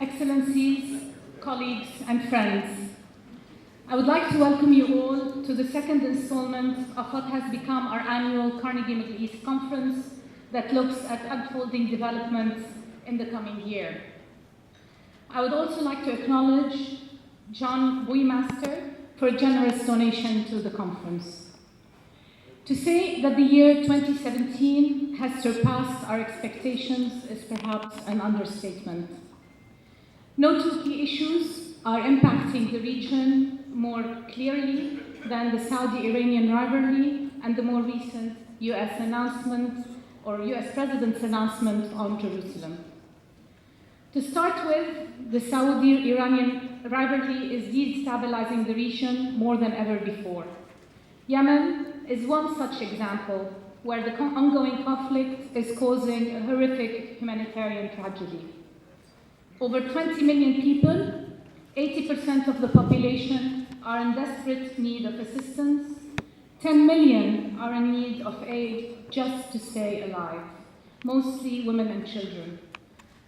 Excellencies, colleagues, and friends, I would like to welcome you all to the second installment of what has become our annual Carnegie Middle East Conference that looks at unfolding developments in the coming year. I would also like to acknowledge John Buimaster for a generous donation to the conference. To say that the year 2017 has surpassed our expectations is perhaps an understatement. No two key issues are impacting the region more clearly than the Saudi-Iranian rivalry and the more recent US announcement or US President's announcement on Jerusalem. To start with, the Saudi-Iranian rivalry is destabilizing the region more than ever before. Yemen is one such example where the ongoing conflict is causing a horrific humanitarian tragedy. Over 20 million people, 80% of the population, are in desperate need of assistance. 10 million are in need of aid just to stay alive, mostly women and children.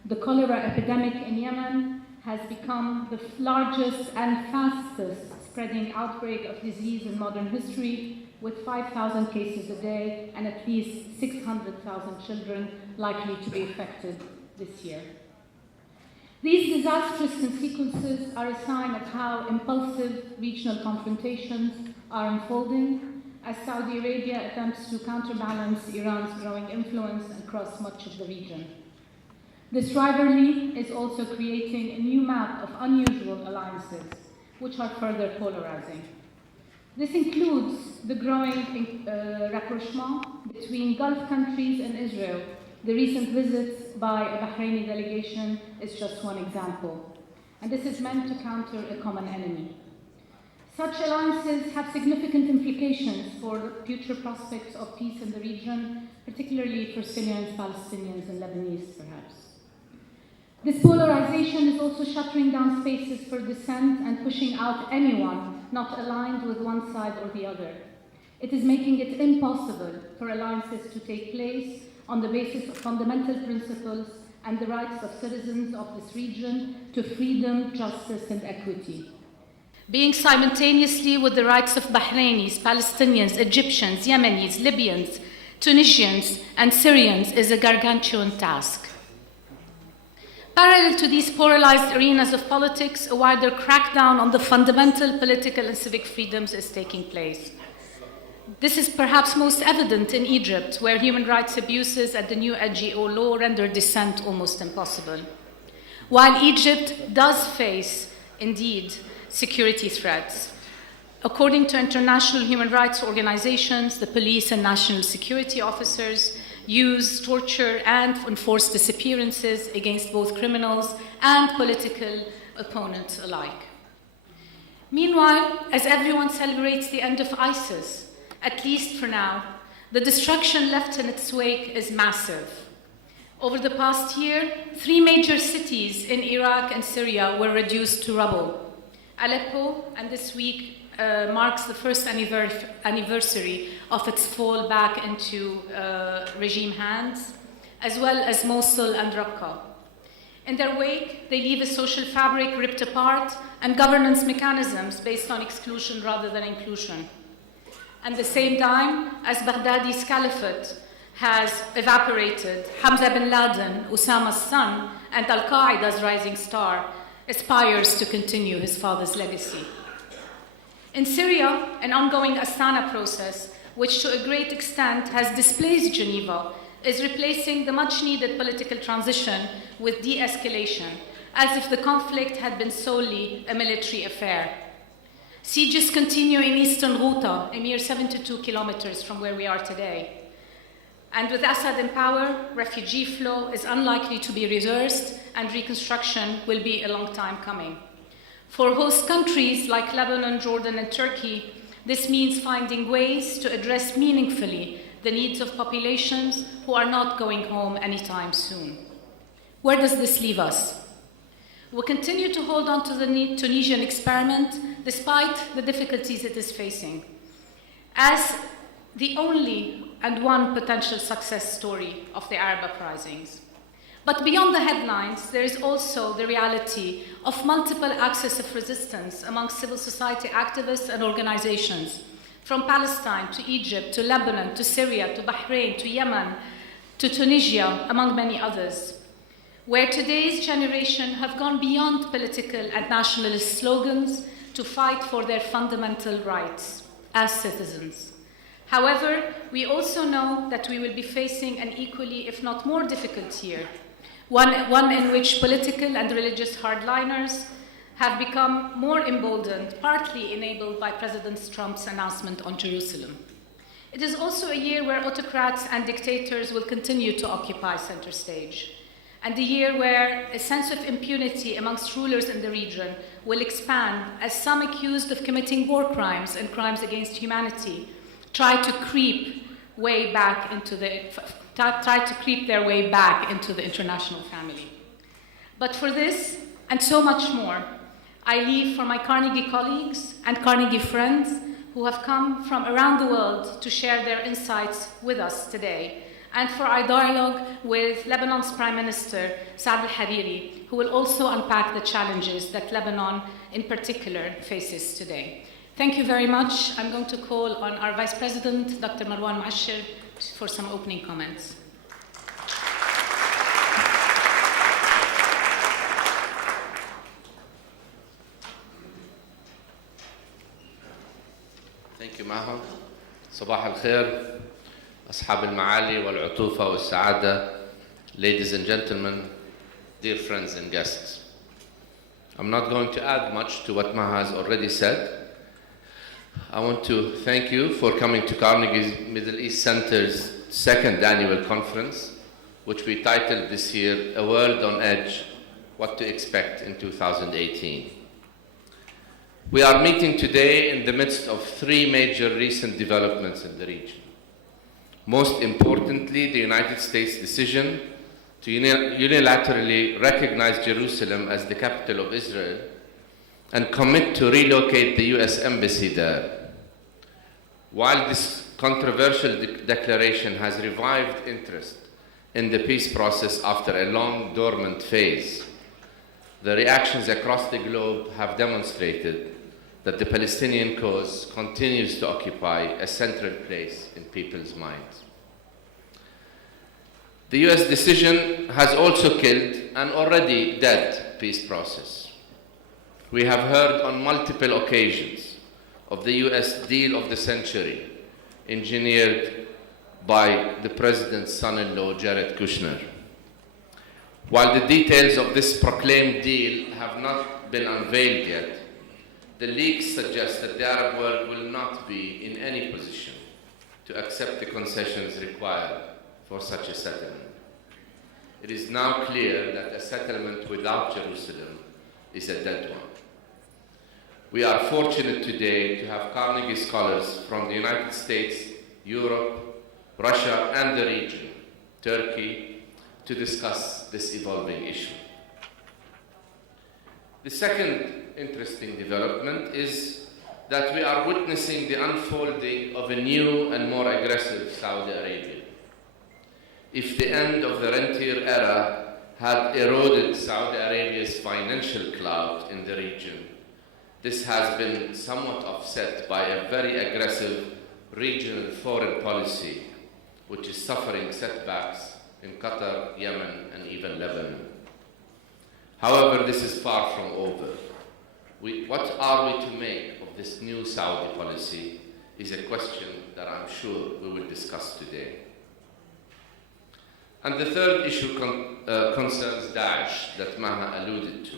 The cholera epidemic in Yemen has become the largest and fastest spreading outbreak of disease in modern history, with 5,000 cases a day and at least 600,000 children likely to be affected this year. These disastrous consequences are a sign of how impulsive regional confrontations are unfolding as Saudi Arabia attempts to counterbalance Iran's growing influence across much of the region. This rivalry is also creating a new map of unusual alliances, which are further polarizing. This includes the growing rapprochement between Gulf countries and Israel. The recent visit by a Bahraini delegation is just one example, and this is meant to counter a common enemy. Such alliances have significant implications for future prospects of peace in the region, particularly for Syrians, Palestinians, and Lebanese, perhaps. This polarization is also shuttering down spaces for dissent and pushing out anyone not aligned with one side or the other. It is making it impossible for alliances to take place on the basis of fundamental principles and the rights of citizens of this region to freedom, justice, and equity. Being simultaneously with the rights of Bahrainis, Palestinians, Egyptians, Yemenis, Libyans, Tunisians, and Syrians is a gargantuan task. Parallel to these polarized arenas of politics, a wider crackdown on the fundamental political and civic freedoms is taking place. This is perhaps most evident in Egypt, where human rights abuses and the new NGO law render dissent almost impossible. While Egypt does face, indeed, security threats. According to international human rights organizations, the police and national security officers use torture and enforce disappearances against both criminals and political opponents alike. Meanwhile, as everyone celebrates the end of ISIS, at least for now, the destruction left in its wake is massive. Over the past year, 3 major cities in Iraq and Syria were reduced to rubble. Aleppo, and this week marks the first anniversary of its fall back into regime hands, as well as Mosul and Raqqa. In their wake, they leave a social fabric ripped apart and governance mechanisms based on exclusion rather than inclusion. At the same time, as Baghdadi's caliphate has evaporated, Hamza bin Laden, Osama's son, and Al-Qaeda's rising star aspires to continue his father's legacy. In Syria, an ongoing Astana process, which to a great extent has displaced Geneva, is replacing the much-needed political transition with de-escalation, as if the conflict had been solely a military affair. Sieges continue in eastern Ghouta, a mere 72 kilometers from where we are today. And with Assad in power, refugee flow is unlikely to be reversed, and reconstruction will be a long time coming. For host countries like Lebanon, Jordan, and Turkey, This means finding ways to address meaningfully the needs of populations who are not going home anytime soon. Where does this leave us? We'll continue to hold on to the Tunisian experiment despite the difficulties it is facing, as the only and one potential success story of the Arab uprisings. But beyond the headlines, there is also the reality of multiple axes of resistance among civil society activists and organizations, from Palestine to Egypt to Lebanon to Syria to Bahrain to Yemen to Tunisia, among many others, where today's generation have gone beyond political and nationalist slogans to fight for their fundamental rights as citizens. However, we also know that we will be facing an equally, if not more difficult year, one in which political and religious hardliners have become more emboldened, partly enabled by President Trump's announcement on Jerusalem. It is also a year where autocrats and dictators will continue to occupy center stage, and a year where a sense of impunity amongst rulers in the region will expand as some accused of committing war crimes and crimes against humanity try to creep their way back into the international family. But for this, and so much more, I leave for my Carnegie colleagues and Carnegie friends who have come from around the world to share their insights with us today, and for our dialogue with Lebanon's Prime Minister, Saad al-Hariri, who will also unpack the challenges that Lebanon in particular faces today. Thank you very much. I'm going to call on our Vice President, Dr. Marwan Muasher, for some opening comments. Thank you, Maha. صباح الخير أصحاب المعالي والعطوفة والسعادة, ladies and gentlemen, dear friends and guests. I'm not going to add much to what Maha has already said. I want to thank you for coming to Carnegie Middle East Center's second annual conference, which we titled this year, A World on Edge, What to Expect in 2018. We are meeting today in the midst of three major recent developments in the region. Most importantly, the United States decision to unilaterally recognize Jerusalem as the capital of Israel and commit to relocate the US embassy there. While this controversial declaration has revived interest in the peace process after a long dormant phase, the reactions across the globe have demonstrated that the Palestinian cause continues to occupy a central place in people's minds. The US decision has also killed an already dead peace process. We have heard on multiple occasions of the US deal of the century, engineered by the president's son-in-law, Jarrett Kushner. While the details of this proclaimed deal have not been unveiled yet, the leaks suggest that the Arab world will not be in any position to accept the concessions required for such a settlement. It is now clear that a settlement without Jerusalem is a dead one. We are fortunate today to have Carnegie scholars from the United States, Europe, Russia, and the region, Turkey, to discuss this evolving issue. The second interesting development is that we are witnessing the unfolding of a new and more aggressive Saudi Arabia. If the end of the rentier era had eroded Saudi Arabia's financial clout in the region, this has been somewhat offset by a very aggressive regional foreign policy, which is suffering setbacks in Qatar, Yemen, and even Lebanon. However, this is far from over. What are we to make of this new Saudi policy is a question that I'm sure we will discuss today. And the third issue concerns Daesh that Maha alluded to.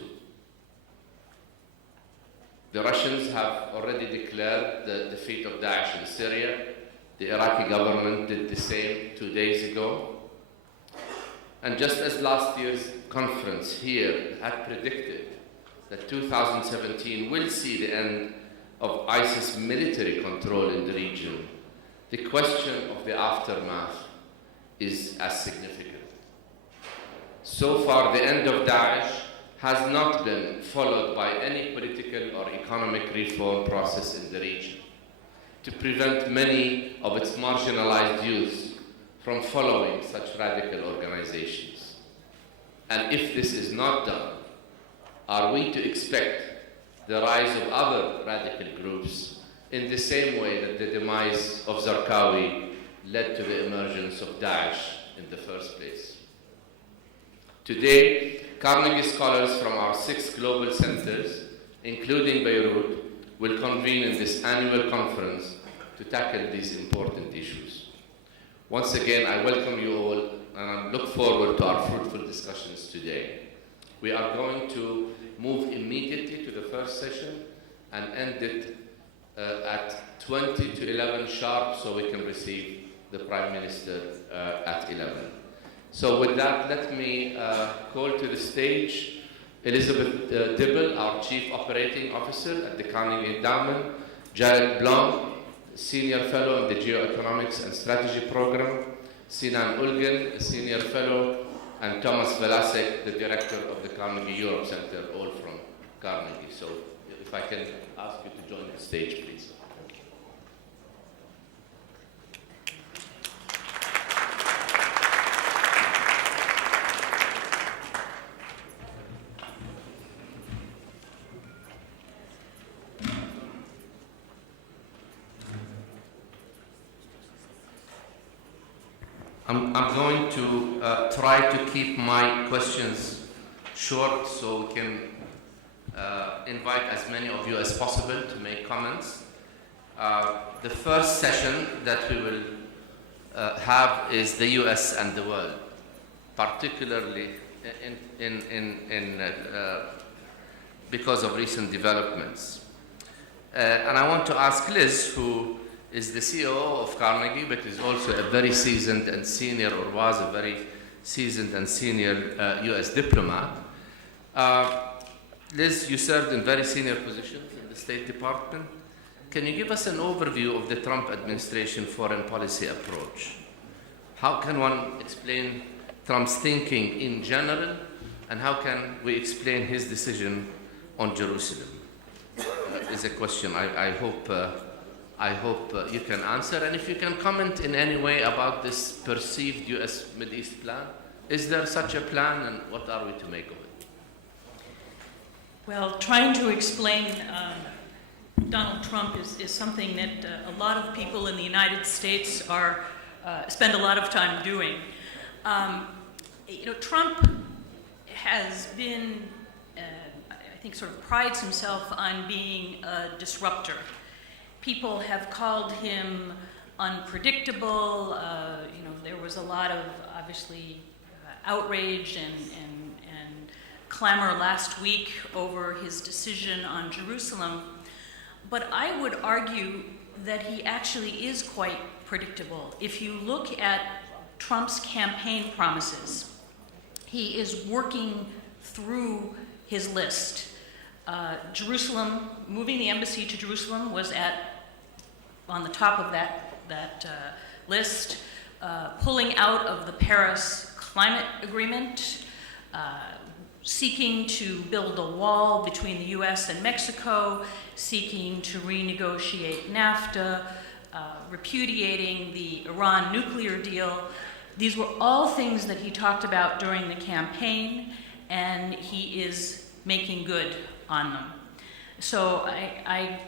The Russians have already declared the defeat of Daesh in Syria. The Iraqi government did the same 2 days ago. And just as last year's conference here had predicted that 2017 will see the end of ISIS military control in the region, the question of the aftermath is as significant. So far, the end of Daesh has not been followed by any political or economic reform process in the region to prevent many of its marginalized youth from following such radical organizations. And if this is not done, are we to expect the rise of other radical groups in the same way that the demise of Zarqawi led to the emergence of Daesh in the first place? Today, Carnegie scholars from our 6 global centers, including Beirut, will convene in this annual conference to tackle these important issues. Once again, I welcome you all, and I look forward to our fruitful discussions today. We are going to move immediately to the first session and end it at 20 to 11 sharp, so we can receive the Prime Minister at 11. So with that, let me call to the stage Elizabeth Dibble, our Chief Operating Officer at the Carnegie Endowment, Jarrett Blanc, Senior Fellow in the Geoeconomics and Strategy Program, Sinan Ülgen, a Senior Fellow, and Tomáš, the Director of the Carnegie Europe Center, all from Carnegie. So if I can ask you to join the stage, please. I'm going to try to keep my questions short so we can invite as many of you as possible to make comments. The first session that we will have is the US and the world, particularly because of recent developments. And I want to ask Liz, who is the CEO of Carnegie, but is also a very seasoned and senior, or was a very seasoned and senior US diplomat. Liz, you served in very senior positions in the State Department. Can you give us an overview of the Trump administration foreign policy approach? How can one explain Trump's thinking in general, and how can we explain his decision on Jerusalem? Is a question I hope you can answer, and if you can comment in any way about this perceived U.S. Middle East plan. Is there such a plan, and what are we to make of it? Well, trying to explain Donald Trump is something that a lot of people in the United States spend a lot of time doing. Trump has been, I think, sort of prides himself on being a disruptor. People have called him unpredictable. There was a lot of, obviously, outrage and clamor last week over his decision on Jerusalem. But I would argue that he actually is quite predictable. If you look at Trump's campaign promises, he is working through his list. Jerusalem, moving the embassy to Jerusalem was on the top of that list. Pulling out of the Paris Climate Agreement, seeking to build a wall between the US and Mexico, seeking to renegotiate NAFTA, repudiating the Iran nuclear deal. These were all things that he talked about during the campaign, and he is making good on them. So I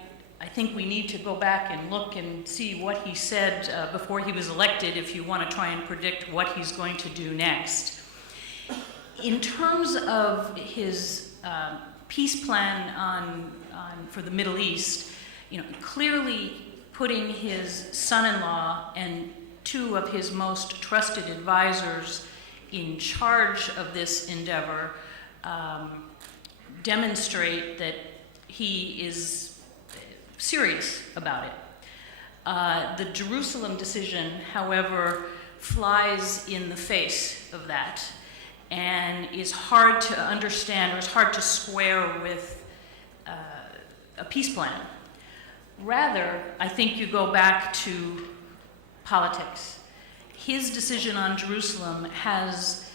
think we need to go back and look and see what he said before he was elected if you want to try and predict what he's going to do next. In terms of his peace plan for the Middle East, clearly putting his son-in-law and 2 of his most trusted advisors in charge of this endeavor demonstrate that he is serious about it. The Jerusalem decision, however, flies in the face of that and is hard to understand, or is hard to square with a peace plan. Rather, I think you go back to politics. His decision on Jerusalem has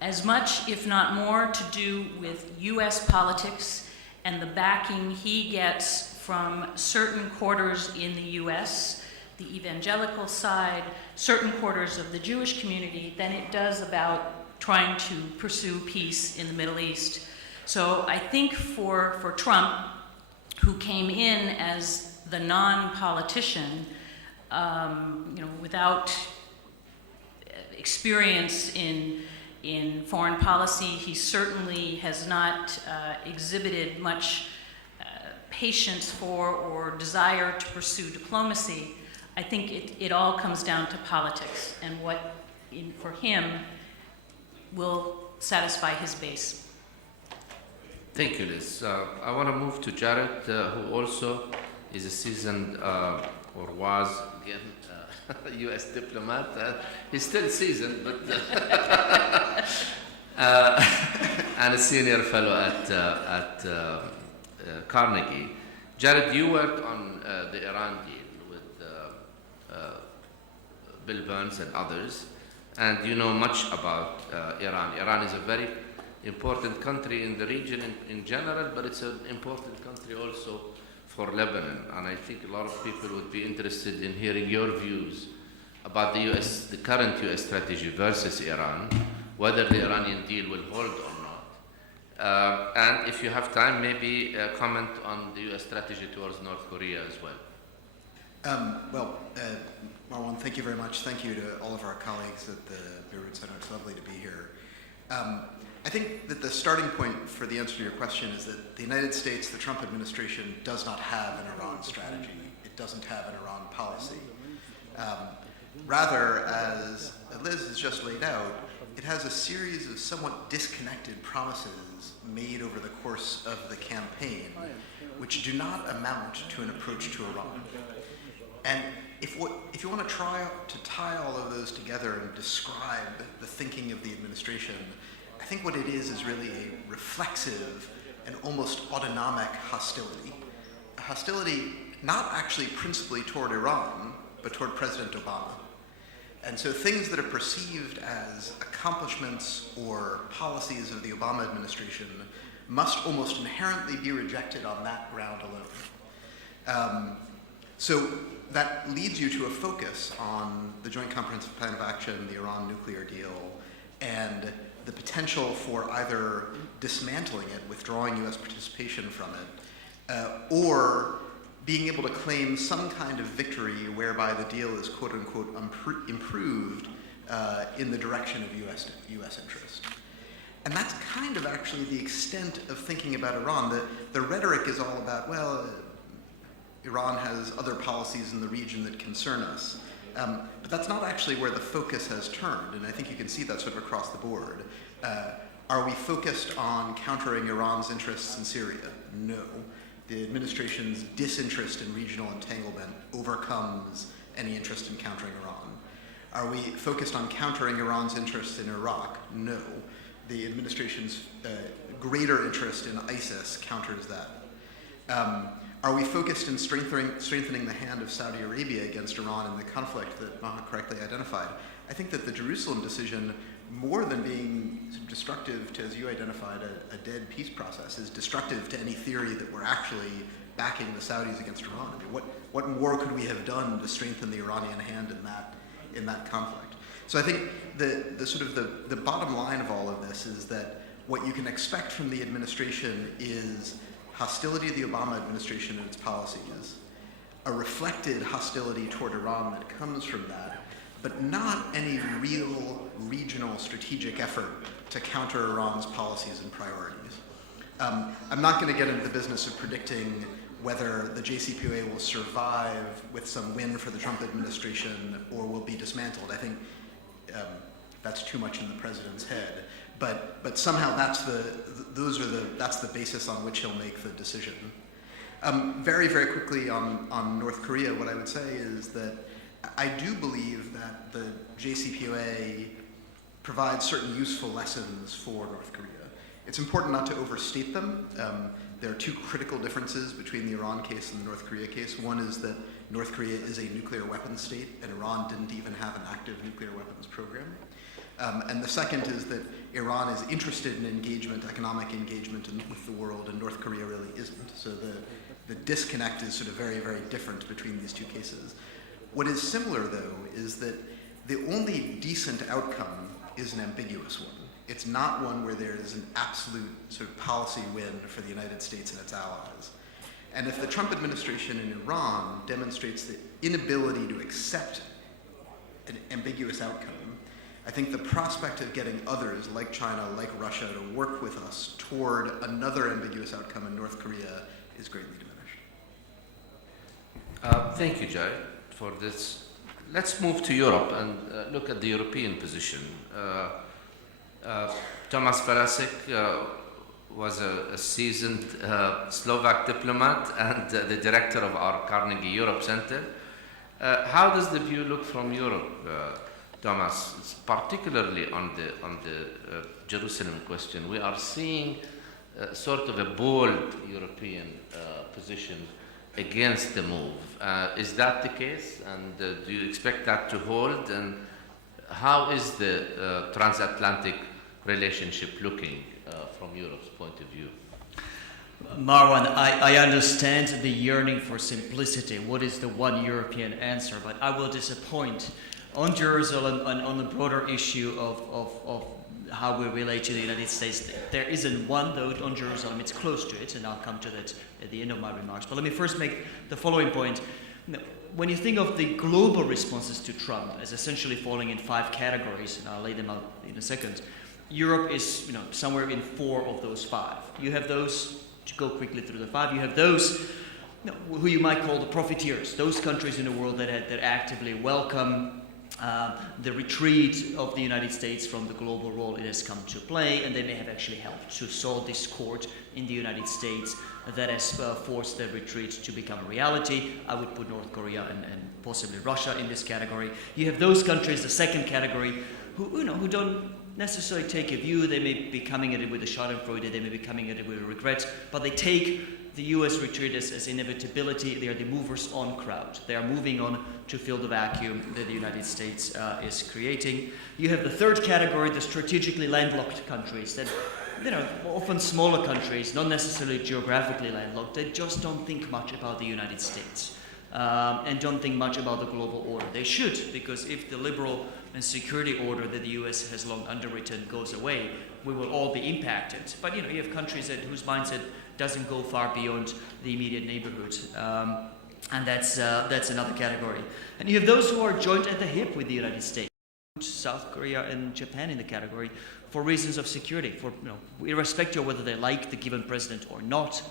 as much, if not more, to do with US politics and the backing he gets from certain quarters in the US, the evangelical side, certain quarters of the Jewish community, than it does about trying to pursue peace in the Middle East. So I think for Trump, who came in as the non-politician, without experience in foreign policy, he certainly has not exhibited much patience for or desire to pursue diplomacy. I think it all comes down to politics and what, for him, will satisfy his base. Thank you, Liz. I want to move to Jarrett, who also is a seasoned, or was, again, U.S. diplomat. He's still seasoned, but and a senior fellow at Carnegie. Jarrett, you worked on the Iran deal with Bill Burns and others, and you know much about Iran. Iran is a very important country in the region in general, but it's an important country also for Lebanon. And I think a lot of people would be interested in hearing your views about the current US strategy versus Iran, whether the Iranian deal will hold or not. And if you have time, maybe comment on the US strategy towards North Korea as well. Marwan, thank you very much. Thank you to all of our colleagues at the Beirut Center. It's lovely to be here. I think that the starting point for the answer to your question is that the United States, the Trump administration, does not have an Iran strategy. It doesn't have an Iran policy. Rather, as Liz has just laid out, it has a series of somewhat disconnected promises made over the course of the campaign, which do not amount to an approach to Iran. And if you want to try to tie all of those together and describe the thinking of the administration, I think what it is really a reflexive and almost autonomic hostility. A hostility not actually principally toward Iran, but toward President Obama. And so things that are perceived as accomplishments or policies of the Obama administration must almost inherently be rejected on that ground alone. So that leads you to a focus on the Joint Comprehensive Plan of Action, the Iran nuclear deal, and the potential for either dismantling it, withdrawing US participation from it, or being able to claim some kind of victory whereby the deal is quote unquote improved in the direction of US interest. And that's kind of actually the extent of thinking about Iran. The rhetoric is all about, well, Iran has other policies in the region that concern us. But that's not actually where the focus has turned, and I think you can see that sort of across the board. Are we focused on countering Iran's interests in Syria? No. The administration's disinterest in regional entanglement overcomes any interest in countering Iran. Are we focused on countering Iran's interests in Iraq? No. The administration's greater interest in ISIS counters that. Are we focused in strengthening the hand of Saudi Arabia against Iran in the conflict that Maha correctly identified? I think that the Jerusalem decision, more than being destructive to, as you identified, a dead peace process, is destructive to any theory that we're actually backing the Saudis against Iran. I mean, what more could we have done to strengthen the Iranian hand in that conflict? So I think the bottom line of all of this is that what you can expect from the administration is hostility to the Obama administration and its policies, a reflected hostility toward Iran that comes from that, but not any real regional strategic effort to counter Iran's policies and priorities. I'm not going to get into the business of predicting whether the JCPOA will survive with some win for the Trump administration or will be dismantled. I think that's too much in the president's head. But somehow that's the basis on which he'll make the decision. Very, very quickly on North Korea, what I would say is that I do believe that the JCPOA provides certain useful lessons for North Korea. It's important not to overstate them. there are two critical differences between the Iran case and the North Korea case. One is that North Korea is a nuclear weapons state, and Iran didn't even have an active nuclear weapons program. And the second is that Iran is interested in engagement, economic engagement with the world, and North Korea really isn't. So the disconnect is sort of very, very different between these two cases. What is similar, though, is that the only decent outcome is an ambiguous one. It's not one where there is an absolute sort of policy win for the United States and its allies. And if the Trump administration in Iran demonstrates the inability to accept an ambiguous outcome, I think the prospect of getting others like China, like Russia, to work with us toward another ambiguous outcome in North Korea is greatly diminished. Thank you, Jarrett, for this. Let's move to Europe and look at the European position. Tomáš Valášek was a seasoned Slovak diplomat and the director of our Carnegie Europe Center. How does the view look from Europe, Tomáš, particularly on the Jerusalem question? We are seeing sort of a bold European position against the move. Is that the case? And do you expect that to hold? And how is the transatlantic relationship looking from Europe's point of view? Marwan, I understand the yearning for simplicity. What is the one European answer? But I will disappoint on Jerusalem and on the broader issue of how we relate to the United States. There isn't one vote on Jerusalem. It's close to it, and I'll come to that at the end of my remarks. But let me first make the following point. When you think of the global responses to Trump as essentially falling in 5 categories, and I'll lay them out in a second, Europe is somewhere in 4 of those 5. You have those, to go quickly through the 5, you have those who you might call the profiteers, those countries in the world that actively welcome the retreat of the United States from the global role it has come to play, and they may have actually helped to sow discord in the United States that has forced the retreat to become a reality. I would put North Korea and possibly Russia in this category. You have those countries, the second category, who don't necessarily take a view. They may be coming at it with a schadenfreude, they may be coming at it with a regret, but they take the US retreat as inevitability. They are the movers on crowd. They are moving on to fill the vacuum that the United States is creating. You have the third category, the strategically landlocked countries that, often smaller countries, not necessarily geographically landlocked, they just don't think much about the United States and don't think much about the global order. They should, because if the liberal and security order that the US has long underwritten goes away, we will all be impacted. But you have countries whose mindset doesn't go far beyond the immediate neighborhood. And that's another category. And you have those who are joined at the hip with the United States. South Korea and Japan in the category for reasons of security, for irrespective of whether they like the given president or not.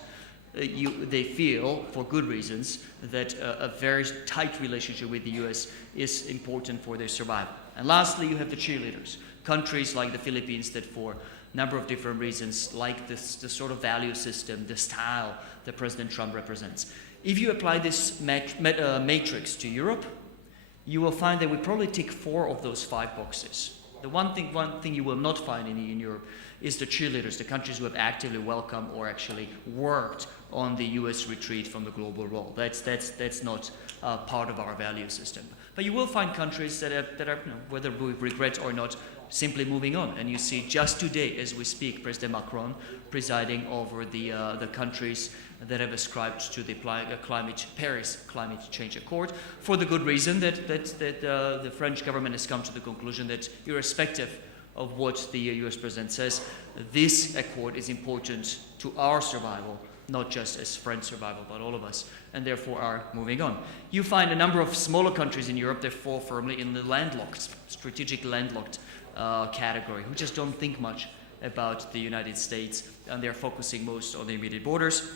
They feel, for good reasons, that a very tight relationship with the US is important for their survival. And lastly, you have the cheerleaders, countries like the Philippines that for a number of different reasons, like the sort of value system, the style that President Trump represents. If you apply this matrix to Europe, you will find that we probably tick 4 of those 5 boxes. The one thing you will not find in Europe is the cheerleaders, the countries who have actively welcomed or actually worked on the US retreat from the global role. That's not part of our value system. But you will find countries that are whether we regret or not, simply moving on. And you see just today, as we speak, President Macron presiding over the countries that have ascribed to the Paris Climate Change Accord, for the good reason that the French government has come to the conclusion that irrespective of what the US president says, this accord is important to our survival, not just as French survival, but all of us, and therefore are moving on. You find a number of smaller countries in Europe that fall firmly in the strategic landlocked category, who just don't think much about the United States, and they're focusing most on the immediate borders.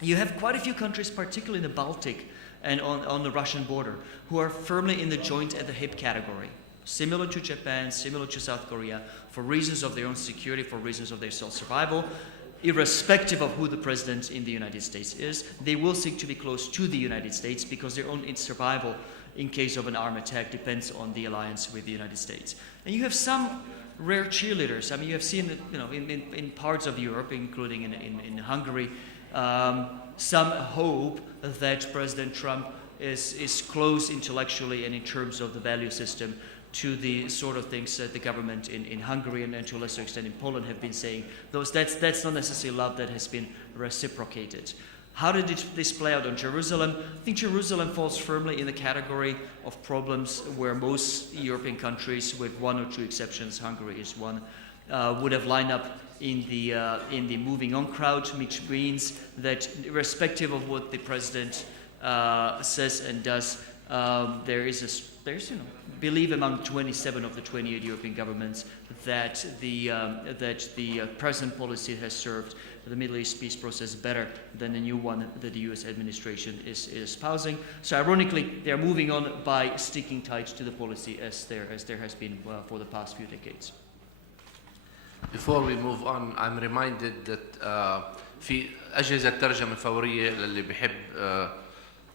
You have quite a few countries, particularly in the Baltic and on the Russian border, who are firmly in the joint at the hip category, similar to Japan, similar to South Korea, for reasons of their own security, for reasons of their self-survival. Irrespective of who the president in the United States is, they will seek to be close to the United States because their own survival in case of an armed attack depends on the alliance with the United States. And you have some rare cheerleaders. I mean, you have seen that in parts of Europe, including in Hungary some hope that President Trump is close intellectually and in terms of the value system to the sort of things that the government in Hungary and to a lesser extent in Poland have been saying. That's not necessarily love that has been reciprocated. How did this play out on Jerusalem? I think Jerusalem falls firmly in the category of problems where most European countries, with one or two exceptions, Hungary is one, would have lined up in the moving on crowd, which means that irrespective of what the president says and does, there's belief among 27 of the 28 European governments that the present policy has served the Middle East peace process better than the new one that the US administration is espousing. So ironically, they are moving on by sticking tight to the policy as there has been for the past few decades. Before we move on, I'm reminded that في أجهزة ترجمة فورية للي بيحب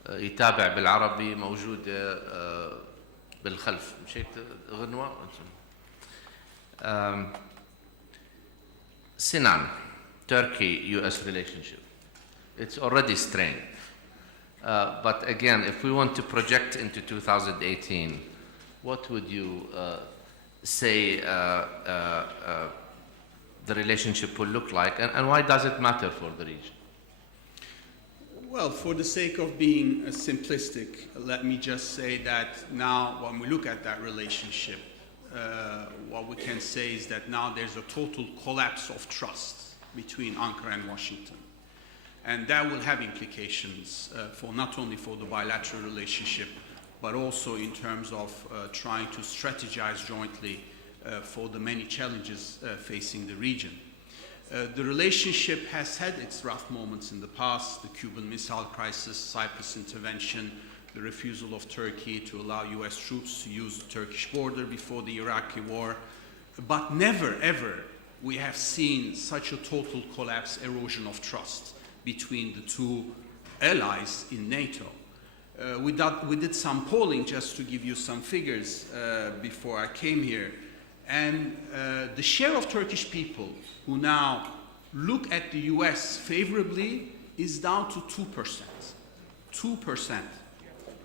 يتابع بالعربي موجودة بالخلف. مش هيك غنوة؟ Sinan, Turkey-US relationship. It's already strained. But again, if we want to project into 2018, what would you say the relationship will look like, and why does it matter for the region? Well, for the sake of being simplistic, let me just say that now when we look at that relationship, what we can say is that now there's a total collapse of trust between Ankara and Washington. And that will have implications for not only for the bilateral relationship, but also in terms of trying to strategize jointly for the many challenges facing the region. The relationship has had its rough moments in the past: the Cuban Missile Crisis, Cyprus intervention, the refusal of Turkey to allow US troops to use the Turkish border before the Iraqi war. But never, ever, we have seen such a total collapse, erosion of trust between the two allies in NATO. We did some polling just to give you some figures before I came here. And the share of Turkish people who now look at the US favorably is down to 2%. 2%.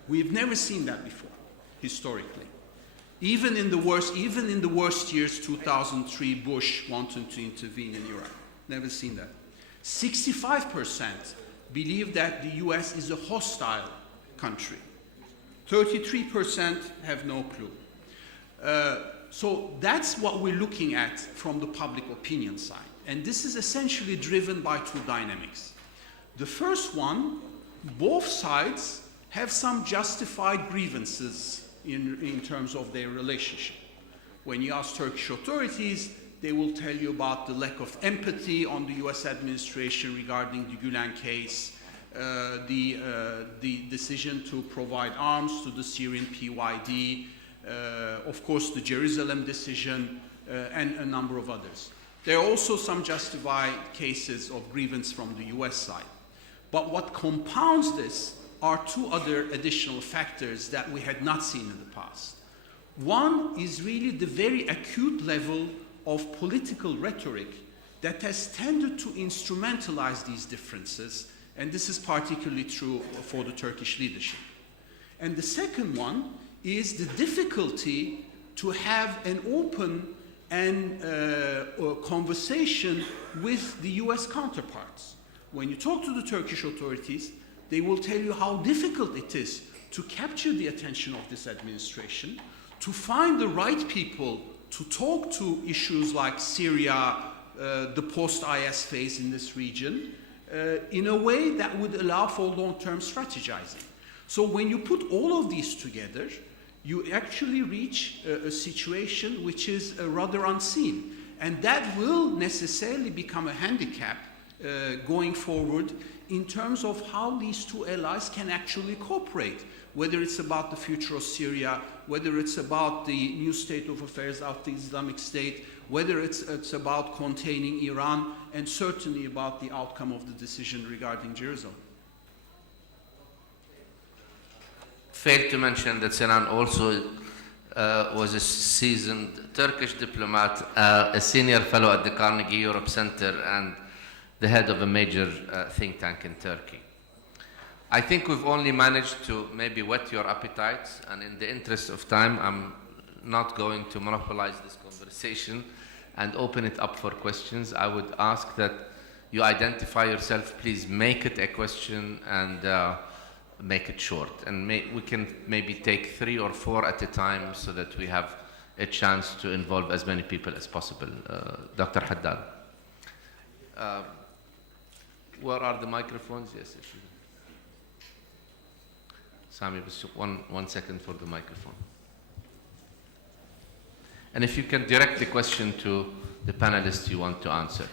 We've never seen that before, historically. Even in the worst years, 2003, Bush wanted to intervene in Iraq. Never seen that. 65% believe that the US is a hostile country. 33% have no clue. So that's what we're looking at from the public opinion side. And this is essentially driven by two dynamics. The first one, both sides have some justified grievances in terms of their relationship. When you ask Turkish authorities, they will tell you about the lack of empathy on the US administration regarding the Ülgen case, the decision to provide arms to the Syrian PYD, of course the Jerusalem decision, and a number of others. There are also some justified cases of grievance from the US side. But what compounds this are two other additional factors that we had not seen in the past. One is really the very acute level of political rhetoric that has tended to instrumentalize these differences, and this is particularly true for the Turkish leadership. And the second one is the difficulty to have an open and conversation with the US counterparts. When you talk to the Turkish authorities, they will tell you how difficult it is to capture the attention of this administration, to find the right people to talk to issues like Syria, the post-IS phase in this region, in a way that would allow for long-term strategizing. So when you put all of these together, you actually reach a situation which is rather unseen. And that will necessarily become a handicap going forward in terms of how these two allies can actually cooperate, whether it's about the future of Syria, whether it's about the new state of affairs of the Islamic State, whether it's about containing Iran, and certainly about the outcome of the decision regarding Jerusalem. Failed to mention that Sinan also was a seasoned Turkish diplomat, a senior fellow at the Carnegie Europe Center, and the head of a major think tank in Turkey. I think we've only managed to maybe whet your appetites, and in the interest of time, I'm not going to monopolize this conversation and open it up for questions. I would ask that you identify yourself, please make it a question and make it short. And we can maybe take 3 or 4 at a time so that we have a chance to involve as many people as possible. Dr. Haddad. Where are the microphones? Yes, if you... Sami, one second for the microphone. And if you can direct the question to the panelists you want to answer.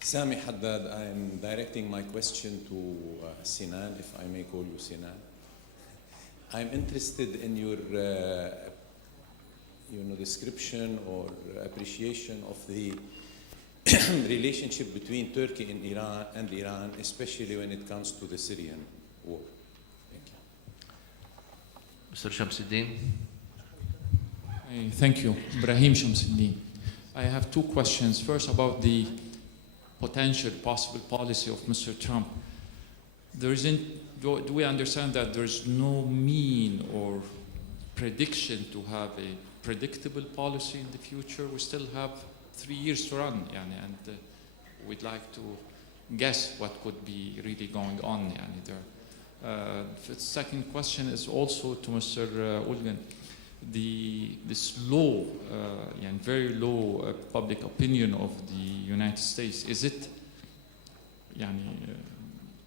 Sami Haddad, I am directing my question to Sinan, if I may call you Sinan. I'm interested in your description or appreciation of the relationship between Turkey and Iran, especially when it comes to the Syrian war. Thank you. Mr. Shamsuddin. Thank you. Ibrahim Shamsuddin. I have 2 questions. First, about the potential possible policy of Mr. Trump. Do we understand that there's no mean or prediction to have a predictable policy in the future? We still have 3 years to run, and we'd like to guess what could be really going on there. The second question is also to Mr. Ülgen. This low and very low public opinion of the United States, is it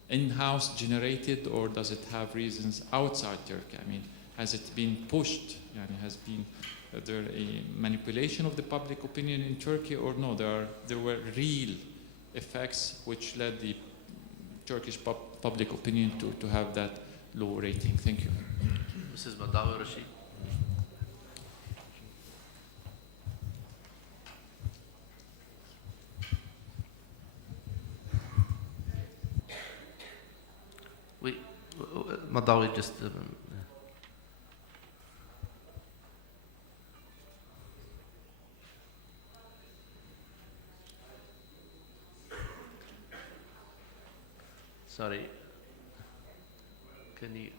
in-house generated, or does it have reasons outside Turkey? I mean, has it been pushed? Has been there a manipulation of the public opinion in Turkey, or no? There were real effects which led the Turkish public opinion to have that low rating. Thank you. Mrs. Madawi Rashid. Madawi, just sorry, can you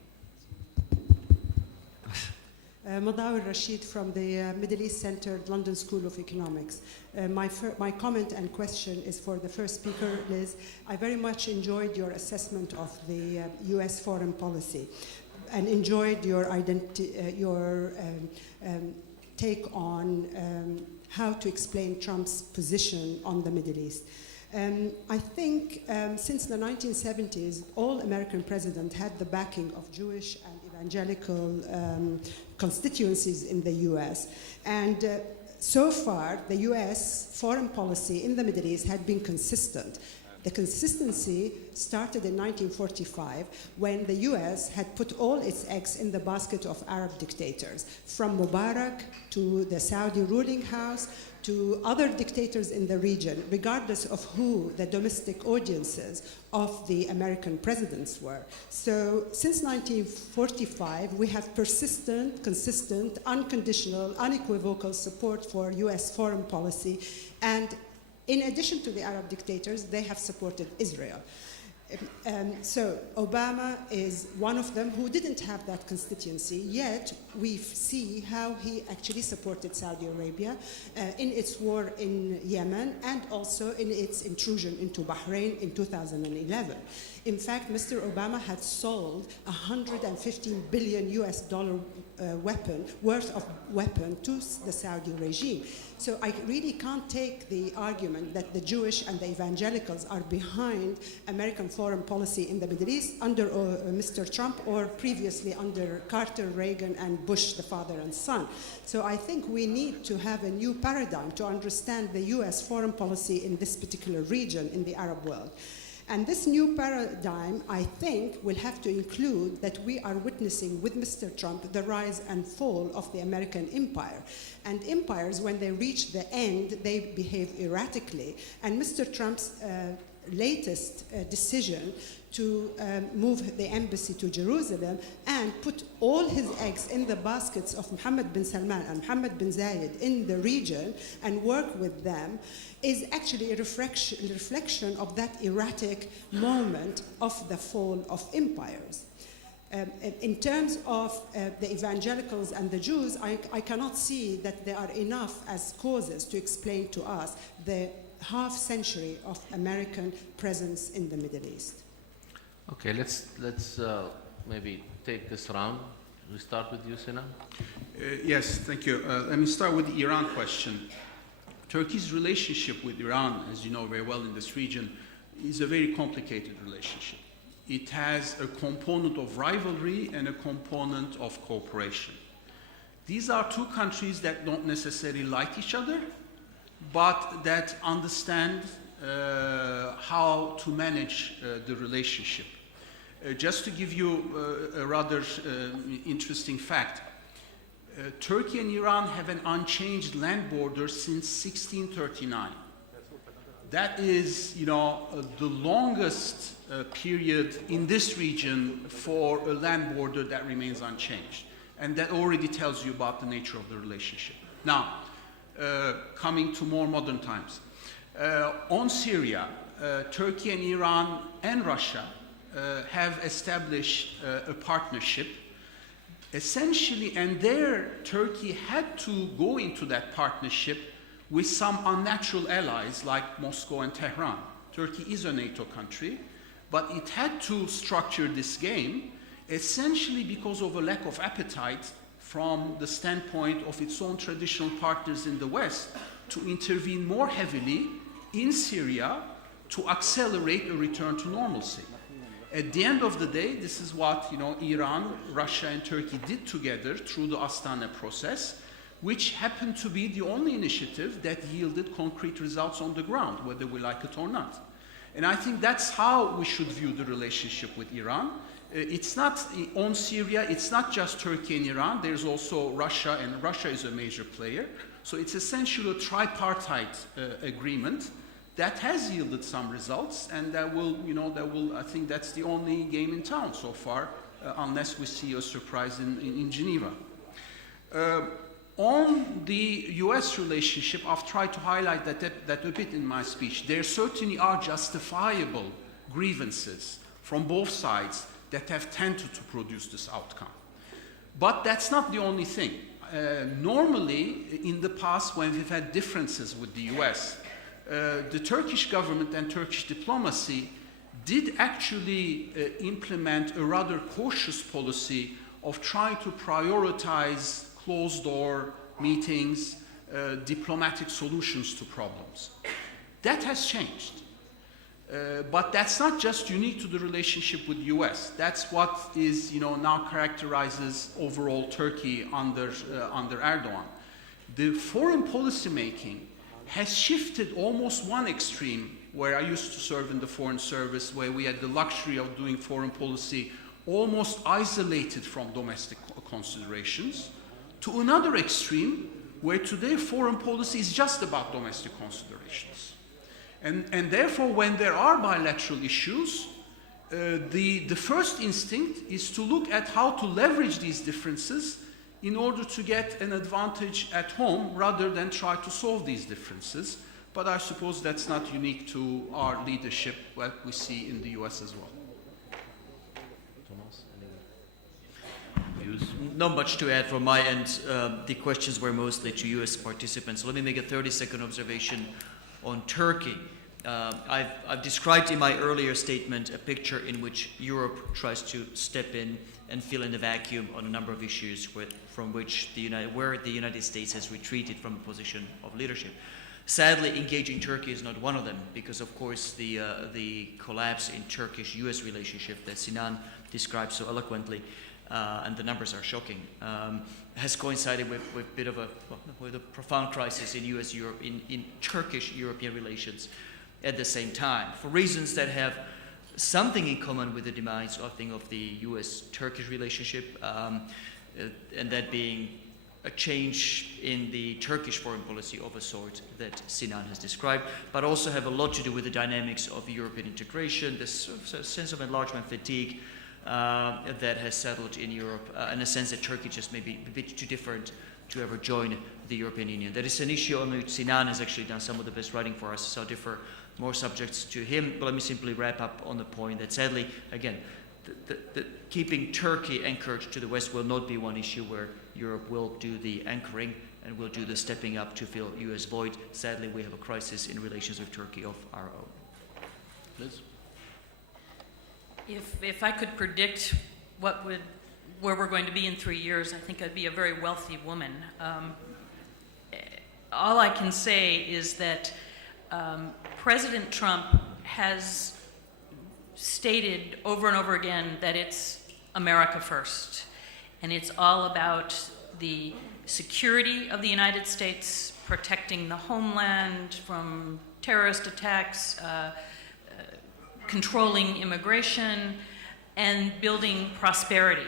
Madawi Rashid from the Middle East Center, London School of Economics. My comment and question is for the first speaker, Liz. I very much enjoyed your assessment of the U.S. foreign policy and enjoyed your take on how to explain Trump's position on the Middle East. I think since the 1970s, all American presidents had the backing of Jewish and evangelical constituencies in the U.S. And so far, the U.S. foreign policy in the Middle East had been consistent. The consistency started in 1945 when the U.S. had put all its eggs in the basket of Arab dictators, from Mubarak to the Saudi ruling house to other dictators in the region, regardless of who the domestic audiences of the American presidents were. So since 1945, we have persistent, consistent, unconditional, unequivocal support for US foreign policy. And in addition to the Arab dictators, they have supported Israel. So Obama is one of them who didn't have that constituency, yet we see how he actually supported Saudi Arabia in its war in Yemen and also in its intrusion into Bahrain in 2011. In fact, Mr. Obama had sold $115 billion US worth of weapon to the Saudi regime. So I really can't take the argument that the Jewish and the evangelicals are behind American foreign policy in the Middle East under Mr. Trump or previously under Carter, Reagan, and Bush, the father and son. So I think we need to have a new paradigm to understand the US foreign policy in this particular region in the Arab world. And this new paradigm, I think, will have to include that we are witnessing with Mr. Trump the rise and fall of the American empire. And empires, when they reach the end, they behave erratically. And Mr. Trump's latest decision to move the embassy to Jerusalem and put all his eggs in the baskets of Mohammed bin Salman and Mohammed bin Zayed in the region and work with them is actually a reflection of that erratic moment of the fall of empires. In terms of the evangelicals and the Jews, I cannot see that there are enough as causes to explain to us the half century of American presence in the Middle East. Okay, let's maybe take this round. We start with you, Sinan. Yes, thank you. Let me start with the Iran question. Turkey's relationship with Iran, as you know very well in this region, is a very complicated relationship. It has a component of rivalry and a component of cooperation. These are two countries that don't necessarily like each other, but that understand how to manage the relationship. Just to give you a rather interesting fact, Turkey and Iran have an unchanged land border since 1639. That is, the longest period in this region for a land border that remains unchanged. And that already tells you about the nature of the relationship. Now, coming to more modern times. On Syria, Turkey and Iran and Russia have established a partnership, essentially, and there Turkey had to go into that partnership with some unnatural allies like Moscow and Tehran. Turkey is a NATO country, but it had to structure this game essentially because of a lack of appetite from the standpoint of its own traditional partners in the West to intervene more heavily in Syria to accelerate a return to normalcy. At the end of the day, this is what Iran, Russia, and Turkey did together through the Astana process, which happened to be the only initiative that yielded concrete results on the ground, whether we like it or not. And I think that's how we should view the relationship with Iran. It's not on Syria, it's not just Turkey and Iran, there's also Russia, and Russia is a major player. So it's essentially a tripartite agreement that has yielded some results, and that will, I think that's the only game in town so far, unless we see a surprise in Geneva. On the US relationship, I've tried to highlight that a bit in my speech. There certainly are justifiable grievances from both sides that have tended to produce this outcome. But that's not the only thing. Normally, in the past, when we've had differences with the US, the Turkish government and Turkish diplomacy did actually implement a rather cautious policy of trying to prioritize closed-door meetings, diplomatic solutions to problems. That has changed. But that's not just unique to the relationship with the US. That's what is, now characterizes overall Turkey under Erdogan. The foreign policy making has shifted almost one extreme, where I used to serve in the Foreign Service, where we had the luxury of doing foreign policy almost isolated from domestic considerations, to another extreme, where today foreign policy is just about domestic considerations. And therefore, when there are bilateral issues, the first instinct is to look at how to leverage these differences in order to get an advantage at home rather than try to solve these differences. But I suppose that's not unique to our leadership, what we see in the US as well. Tomáš, any views? Not much to add from my end. The questions were mostly to US participants. So let me make a 30-second observation on Turkey. I've described in my earlier statement a picture in which Europe tries to step in and fill in the vacuum on a number of issues from which where the United States has retreated from a position of leadership. Sadly, engaging Turkey is not one of them, because of course the collapse in Turkish-US relationship that Sinan described so eloquently, and the numbers are shocking, has coincided with a profound crisis in in Turkish-European relations at the same time, for reasons that have something in common with the demise, I think, of the US-Turkish relationship, and that being a change in the Turkish foreign policy of a sort that Sinan has described, but also have a lot to do with the dynamics of European integration, this sort of sense of enlargement fatigue that has settled in Europe, in a sense that Turkey just may be a bit too different to ever join the European Union. That is an issue on which Sinan has actually done some of the best writing for us, so I'll defer more subjects to him, but let me simply wrap up on the point that sadly, again, the keeping Turkey anchored to the West will not be one issue where Europe will do the anchoring and will do the stepping up to fill US void. Sadly, we have a crisis in relations with Turkey of our own. Liz? If I could predict where we're going to be in 3 years, I think I'd be a very wealthy woman. All I can say is that President Trump has stated over and over again that it's America first. And it's all about the security of the United States, protecting the homeland from terrorist attacks, controlling immigration, and building prosperity.